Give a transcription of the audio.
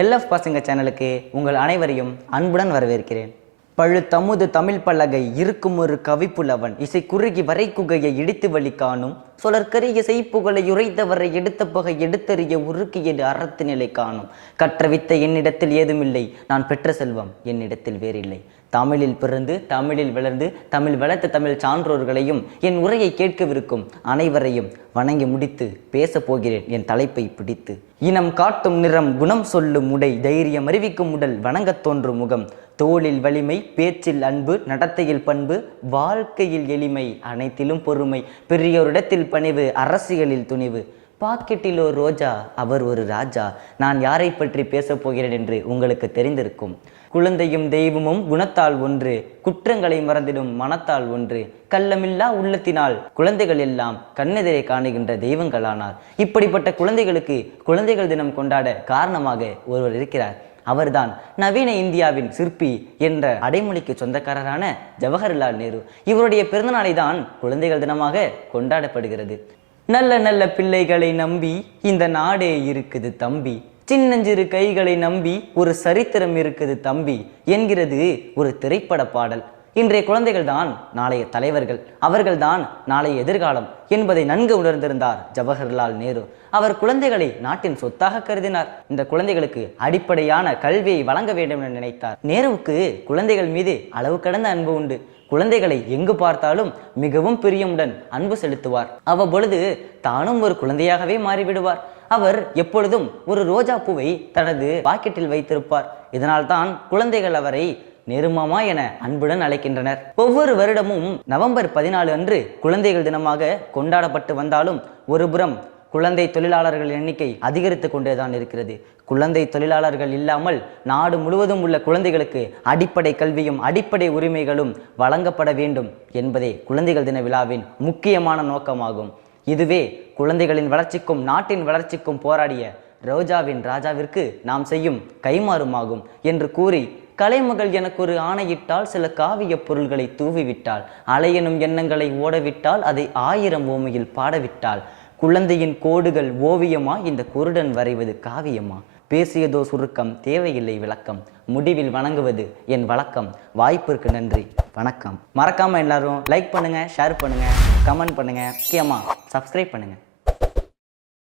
LF பசங்க சேனலுக்கு உங்கள் அனைவரையும் அன்புடன் வரவேற்கிறேன். பழு தமுது தமிழ் பலகை இருக்கும் ஒரு கவிப்புலவன் இசை குறுகி வரை குகையை இடித்து வழி காணும் சொலற்கரிய செய்ப்புகளை உரைத்தவரை எடுத்த பகை எடுத்தறிய உருக்கியது அறத்து நிலை காணும். கற்ற வித்தை என்னிடத்தில் ஏதுமில்லை நான் பெற்ற செல்வம் என்னிடத்தில் வேறில்லை. தமிழில் பிறந்து தமிழில் வளர்ந்து தமிழ் வளர்த்த தமிழ் சான்றோர்களையும் என் உரையை கேட்கவிருக்கும் அனைவரையும் வணங்கி முடித்து பேசப் போகிறேன் என் தலைப்பை பிடித்து. இனம் காட்டும் நிறம் குணம் சொல்லும் உடை தைரியம் அறிவிக்கும் உடல் வணங்கத் தோன்றும் முகம். தோளில் வலிமை பேச்சில் அன்பு நடத்தையில் பண்பு வாழ்க்கையில் எளிமை அனைத்திலும் பொறுமை. பெரியோரிடத்தில் பணிவு அரசியலில் துணிவு. பாக்கெட்டில் ஒரு ரோஜா அவர் ஒரு ராஜா. நான் யாரை பற்றி பேசப் போகிறேன் என்று உங்களுக்கு தெரிந்திருக்கும். குழந்தையும் தெய்வமும் குணத்தால் ஒன்று குற்றங்களை மறந்திடும் மனத்தால் ஒன்று. கள்ளமில்லா உள்ளத்தினால் குழந்தைகள் எல்லாம் கண்ணெதிரே காணுகின்ற தெய்வங்களானார். இப்படிப்பட்ட குழந்தைகளுக்கு குழந்தைகள் தினம் கொண்டாட காரணமாக ஒருவர் இருக்கிறார். அவர்தான் நவீன இந்தியாவின் சிற்பி என்ற அடைமொழிக்கு சொந்தக்காரரான ஜவஹர்லால் நேரு. இவருடைய பிறந்தநாளை தான் குழந்தைகள் தினமாக கொண்டாடப்படுகிறது. நல்ல நல்ல பிள்ளைகளை நம்பி இந்த நாடே இருக்குது தம்பி. சின்னஞ்சிறு கைகளை நம்பி ஒரு சரித்திரம் இருக்குது தம்பி என்கிறது ஒரு திரைப்பட பாடல். இன்றைய குழந்தைகள் தான் நாளைய தலைவர்கள். அவர்கள்தான் நாளைய எதிர்காலம் என்பதை நன்கு உணர்ந்திருந்தார் ஜவஹர்லால் நேரு. அவர் குழந்தைகளை நாட்டின் சொத்தாக கருதினார். இந்த குழந்தைகளுக்கு அடிப்படையான கல்வியை வழங்க வேண்டும் என நினைத்தார். நேருவுக்கு குழந்தைகள் மீது அளவு கடந்த அன்பு உண்டு. குழந்தைகளை எங்கு பார்த்தாலும் மிகவும் பிரியமுடன் அன்பு செலுத்துவார். அவ்வப்பொழுது தானும் ஒரு குழந்தையாகவே மாறிவிடுவார். அவர் எப்பொழுதும் ஒரு ரோஜா பூவை தனது பாக்கெட்டில் வைத்திருப்பார். இதனால்தான் குழந்தைகள் அவரை நெருமாமா என அன்புடன் அழைக்கின்றனர். ஒவ்வொரு வருடமும் நவம்பர் பதினாலு அன்று குழந்தைகள் தினமாக கொண்டாடப்பட்டு வந்தாலும் ஒருபுறம் குழந்தை தொழிலாளர்கள் எண்ணிக்கை அதிகரித்து கொண்டேதான் இருக்கிறது. குழந்தை தொழிலாளர்கள் இல்லாமல் நாடு முழுவதும் உள்ள குழந்தைகளுக்கு அடிப்படை கல்வியும் அடிப்படை உரிமைகளும் வழங்கப்பட வேண்டும் என்பதே குழந்தைகள் தின விழாவின் முக்கியமான நோக்கமாகும். இதுவே குழந்தைகளின் வளர்ச்சிக்கும் நாட்டின் வளர்ச்சிக்கும் போராடிய ரோஜாவின் ராஜாவிற்கு நாம் செய்யும் கைமாறுமாகும் என்று கூறி கலைமகள் எனக்கு ஒரு ஆணையிட்டால் சில காவிய பொருள்களை தூவிவிட்டாள். அலையெனும் எண்ணங்களை ஓடவிட்டால் அதை ஆயிரம் ஓமையில் பாடவிட்டாள். குழந்தையின் கோடுகள் ஓவியமா? இந்த குருடன் வரைவது காவியமா? பேசியதோ சுருக்கம் தேவையில்லை விளக்கம். முடிவில் வணங்குவது என் வழக்கம். வாய்ப்பிற்கு நன்றி. வணக்கம். மறக்காம எல்லாரும் லைக் பண்ணுங்க ஷேர் பண்ணுங்க கமெண்ட் பண்ணுங்க. முக்கியமா சப்ஸ்கிரைப் பண்ணுங்க.